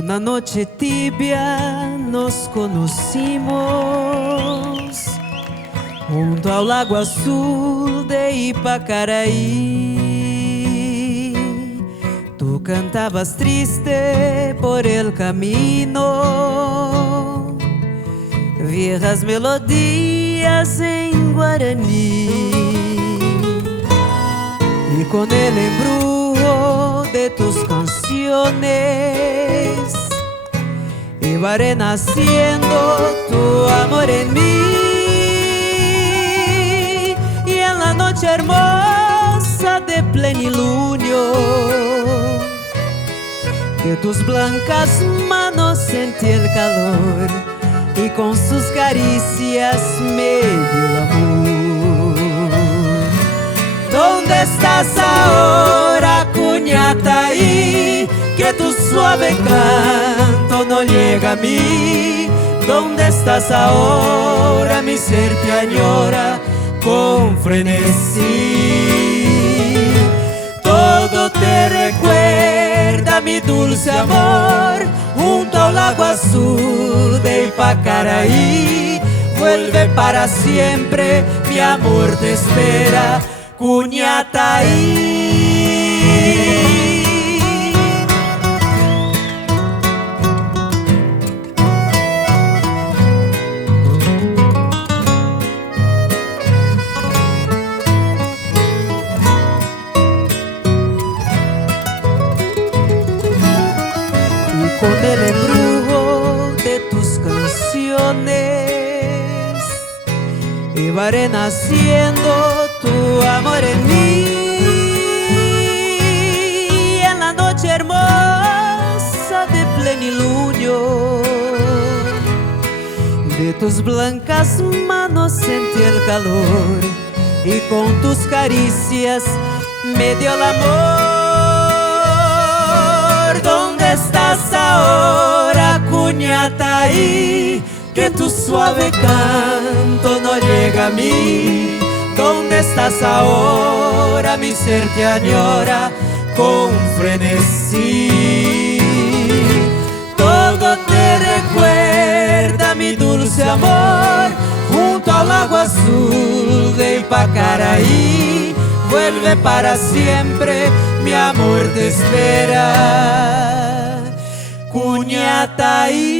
una noche tibia nos conocimos junto al lago azul de Ipacaraí. Tú cantabas triste por el camino, viejas melodías en guaraní, y con el embrujo de tus canciones iba renaciendo tu amor en mí. Y en la noche hermosa de plenilunio, de tus blancas manos sentí el calor, y con sus caricias me dio el amor. ¿Dónde estás ahora, Cuñataí? Que tu suave canto no llega a mí. ¿Dónde estás ahora? Mi ser te añora con frenesí. Todo te recuerda, mi dulce amor, junto al lago azul de Ipacaraí. Vuelve para siempre, mi amor te espera, Cuñataí. Con el embrujo de tus canciones iba renaciendo tu amor en mí. Y en la noche hermosa de plenilunio, de tus blancas manos sentí el calor, y con tus caricias me dio el amor. ¿Dónde estás ahora, Cuñataí? Que tu suave canto no llega a mí. ¿Dónde estás ahora? Mi ser te añora con frenesí. Todo te recuerda, mi dulce amor, junto al lago azul de Ipacaraí. Vuelve para siempre, mi amor te espera, Cuñataí.